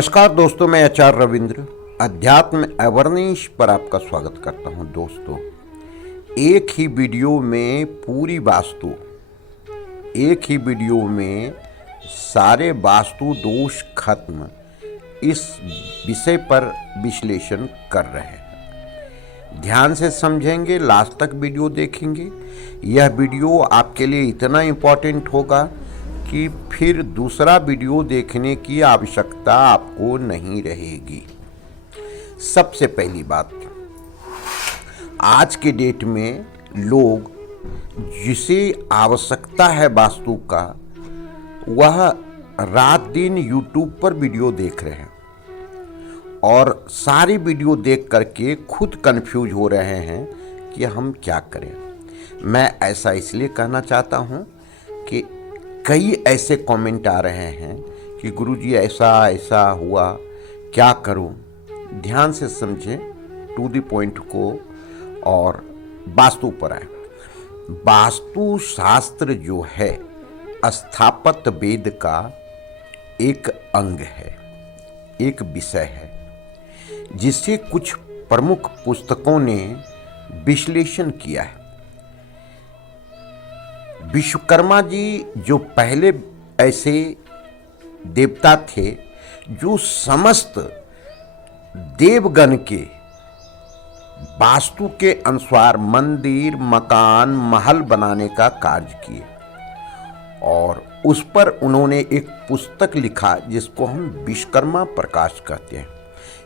नमस्कार दोस्तों, मैं आचार्य रविंद्र अध्यात्म अवर्नेश पर आपका स्वागत करता हूं। दोस्तों, एक ही वीडियो में पूरी वास्तु, एक ही वीडियो में सारे वास्तु दोष खत्म, इस विषय पर विश्लेषण कर रहे हैं। ध्यान से समझेंगे, लास्ट तक वीडियो देखेंगे। यह वीडियो आपके लिए इतना इम्पोर्टेंट होगा कि फिर दूसरा वीडियो देखने की आवश्यकता आपको नहीं रहेगी। सबसे पहली बात, आज के डेट में लोग जिसे आवश्यकता है वास्तु का, वह रात दिन यूट्यूब पर वीडियो देख रहे हैं और सारी वीडियो देख करके खुद कंफ्यूज हो रहे हैं कि हम क्या करें। मैं ऐसा इसलिए कहना चाहता हूं कि कई ऐसे कमेंट आ रहे हैं कि गुरुजी ऐसा ऐसा हुआ, क्या करूं। ध्यान से समझें, टू द पॉइंट को और वास्तु पर आए। वास्तु शास्त्र जो है स्थापत्य वेद का एक अंग है, एक विषय है, जिसे कुछ प्रमुख पुस्तकों ने विश्लेषण किया है। विश्वकर्मा जी जो पहले ऐसे देवता थे जो समस्त देवगण के वास्तु के अनुसार मंदिर, मकान, महल बनाने का कार्य किए और उस पर उन्होंने एक पुस्तक लिखा जिसको हम विश्वकर्मा प्रकाश कहते हैं।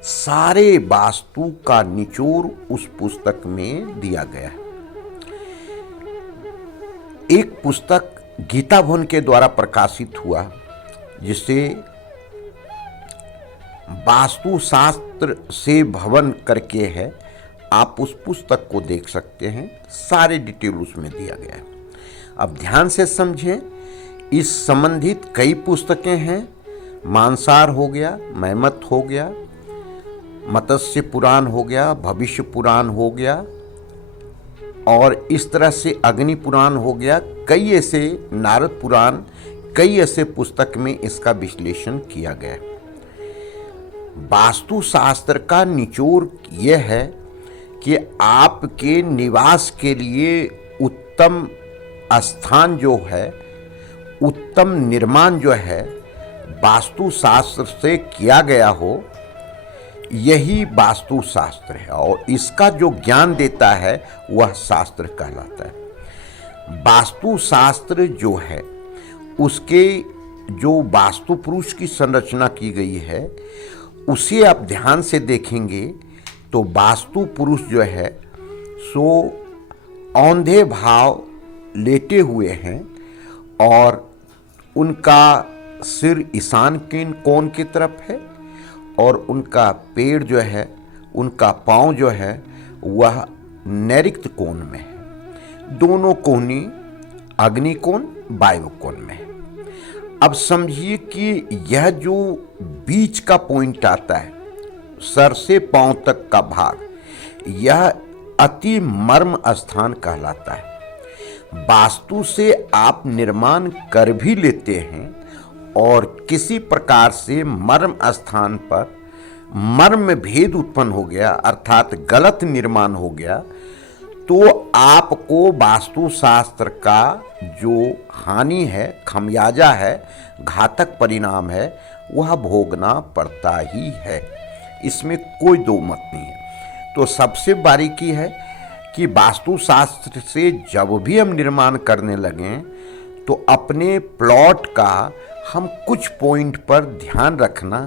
सारे वास्तु का निचोड़ उस पुस्तक में दिया गया है। एक पुस्तक गीता भवन के द्वारा प्रकाशित हुआ जिसे वास्तु शास्त्र से भवन करके है। आप उस पुस्तक को देख सकते हैं, सारे डिटेल उसमें दिया गया है। अब ध्यान से समझें, इस संबंधित कई पुस्तकें हैं। मानसार हो गया, मैमत हो गया, मत्स्य पुराण हो गया, भविष्य पुराण हो गया और इस तरह से अग्नि पुराण हो गया। कई ऐसे, नारद पुराण, कई ऐसे पुस्तक में इसका विश्लेषण किया गया। वास्तु शास्त्र का निचोड़ यह है कि आपके निवास के लिए उत्तम स्थान जो है, उत्तम निर्माण जो है, वास्तु शास्त्र से किया गया हो, यही वास्तु शास्त्र है और इसका जो ज्ञान देता है वह शास्त्र कहलाता है। वास्तु शास्त्र जो है उसके जो वास्तु पुरुष की संरचना की गई है उसे आप ध्यान से देखेंगे तो वास्तु पुरुष जो है सो औंधे भाव लेटे हुए हैं और उनका सिर ईशान कोण की तरफ है और उनका पेड़ जो है, उनका पांव जो है वह नैऋत्य कोण में है। दोनों कोणी अग्नि कोण, वायु कोण में है। अब समझिए कि यह जो बीच का पॉइंट आता है, सर से पांव तक का भाग, यह अति मर्म स्थान कहलाता है। वास्तु से आप निर्माण कर भी लेते हैं और किसी प्रकार से मर्म स्थान पर मर्म भेद उत्पन्न हो गया, अर्थात गलत निर्माण हो गया, तो आपको वास्तु शास्त्र का जो हानि है, खमियाजा है, घातक परिणाम है, वह भोगना पड़ता ही है। इसमें कोई दो मत नहीं है। तो सबसे बारीकी है कि वास्तु शास्त्र से जब भी हम निर्माण करने लगें तो अपने प्लॉट का हम कुछ पॉइंट पर ध्यान रखना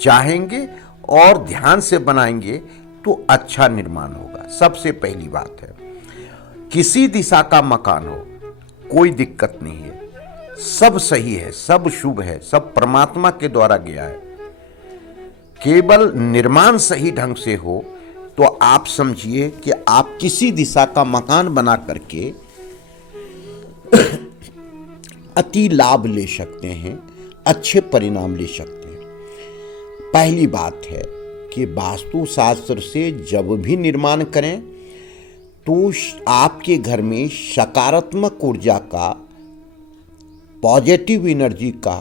चाहेंगे और ध्यान से बनाएंगे तो अच्छा निर्माण होगा। सबसे पहली बात है, किसी दिशा का मकान हो, कोई दिक्कत नहीं है, सब सही है, सब शुभ है, सब परमात्मा के द्वारा गया है। केवल निर्माण सही ढंग से हो तो आप समझिए कि आप किसी दिशा का मकान बना करके अति लाभ ले सकते हैं, अच्छे परिणाम ले सकते हैं। पहली बात है कि वास्तु शास्त्र से जब भी निर्माण करें तो आपके घर में सकारात्मक ऊर्जा का, पॉजिटिव एनर्जी का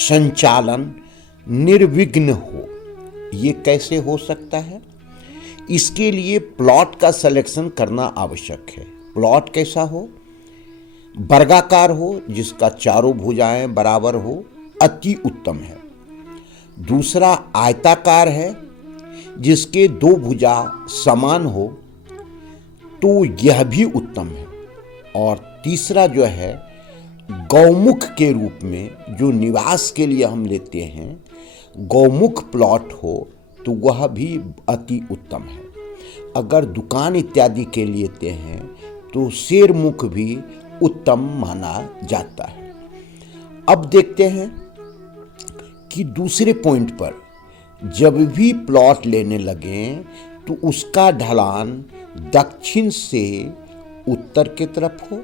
संचालन निर्विघ्न हो। ये कैसे हो सकता है? इसके लिए प्लॉट का सिलेक्शन करना आवश्यक है। प्लॉट कैसा हो? वर्गाकार हो, जिसका चारों भुजाएं बराबर हो, अति उत्तम है। दूसरा आयताकार है, जिसके दो भुजा समान हो, तो यह भी उत्तम है। और तीसरा जो है गौमुख के रूप में, जो निवास के लिए हम लेते हैं, गौमुख प्लॉट हो तो वह भी अति उत्तम है। अगर दुकान इत्यादि के लिए लेते हैं तो शेरमुख भी उत्तम माना जाता है। अब देखते हैं कि दूसरे पॉइंट पर जब भी प्लॉट लेने लगें तो उसका ढलान दक्षिण से उत्तर की तरफ हो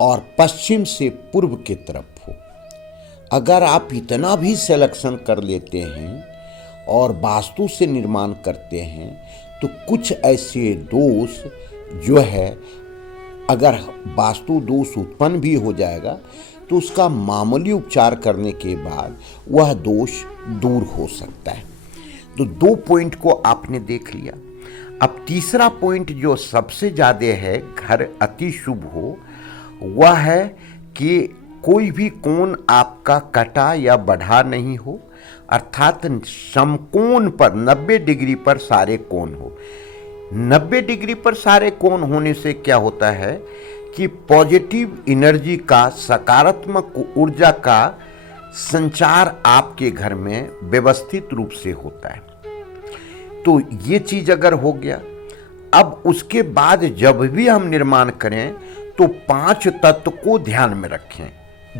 और पश्चिम से पूर्व की तरफ हो। अगर आप इतना भी सिलेक्शन कर लेते हैं और वास्तु से निर्माण करते हैं तो कुछ ऐसे दोष जो है, अगर वास्तु दोष उत्पन्न भी हो जाएगा तो उसका मामूली उपचार करने के बाद वह दोष दूर हो सकता है। तो दो पॉइंट को आपने देख लिया। अब तीसरा पॉइंट जो सबसे ज़्यादा है घर अति शुभ हो, वह है कि कोई भी कोण आपका कटा या बढ़ा नहीं हो, अर्थात समकोण पर 90 डिग्री पर सारे कोण हो। 90 डिग्री पर सारे कोण होने से क्या होता है कि पॉजिटिव एनर्जी का, सकारात्मक ऊर्जा का संचार आपके घर में व्यवस्थित रूप से होता है। तो ये चीज अगर हो गया, अब उसके बाद जब भी हम निर्माण करें तो 5 तत्व को ध्यान में रखें,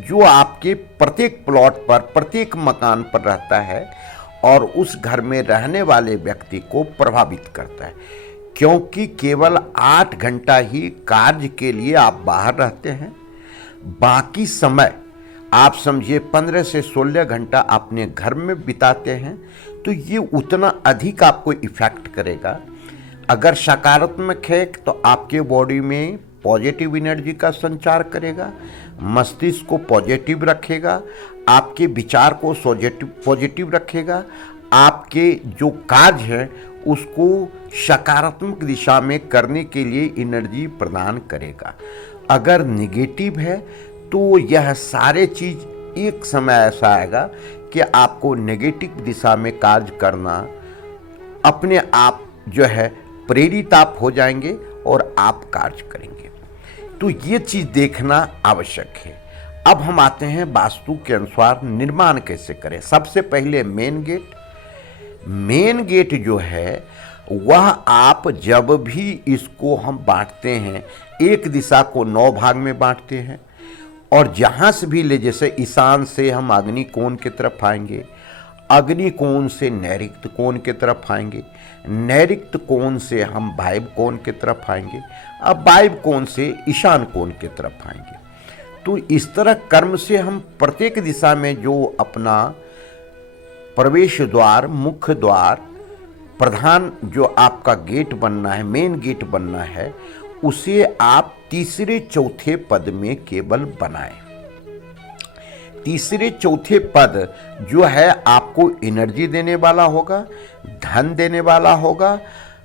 जो आपके प्रत्येक प्लॉट पर, प्रत्येक मकान पर रहता है और उस घर में रहने वाले व्यक्ति को प्रभावित करता है। क्योंकि केवल 8 घंटा ही कार्य के लिए आप बाहर रहते हैं, बाकी समय आप समझिए 15 से 16 घंटा अपने घर में बिताते हैं, तो ये उतना अधिक आपको इफेक्ट करेगा। अगर सकारात्मक है तो आपके बॉडी में पॉजिटिव एनर्जी का संचार करेगा, मस्तिष्क को पॉजिटिव रखेगा, आपके विचार को पॉजिटिव रखेगा, आपके जो कार्य है उसको सकारात्मक दिशा में करने के लिए एनर्जी प्रदान करेगा। अगर निगेटिव है तो यह सारे चीज एक समय ऐसा आएगा कि आपको नेगेटिव दिशा में कार्य करना अपने आप जो है प्रेरित आप हो जाएंगे और आप कार्य करेंगे। तो ये चीज देखना आवश्यक है। अब हम आते हैं वास्तु के अनुसार निर्माण कैसे करें। सबसे पहले मेन गेट जो है वह आप जब भी इसको हम बांटते हैं, एक दिशा को 9 भाग में बांटते हैं और जहाँ से भी ले, जैसे ईशान से हम अग्नि कोण की तरफ आएंगे, अग्नि कोण से नैऋत्य कोण की तरफ आएंगे, नैऋत्य कोण से हम वायव्य कोण की तरफ आएंगे, अब वायव्य कोण से ईशान कोण की तरफ आएंगे। तो इस तरह कर्म से हम प्रत्येक दिशा में जो अपना प्रवेश द्वार, मुख्य द्वार, प्रधान जो आपका गेट बनना है, मेन गेट बनना है, उसे आप तीसरे चौथे पद में केवल बनाएं। तीसरे चौथे पद जो है आपको एनर्जी देने वाला होगा, धन देने वाला होगा,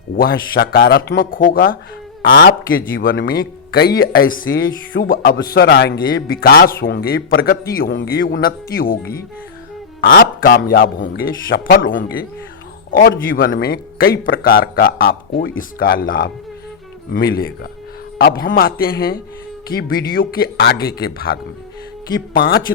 वह सकारात्मक होगा। आपके जीवन में कई ऐसे शुभ अवसर आएंगे, विकास होंगे, प्रगति होंगी, उन्नति होगी, आप कामयाब होंगे, सफल होंगे और जीवन में कई प्रकार का आपको इसका लाभ मिलेगा। अब हम आते हैं कि वीडियो के आगे के भाग में कि 5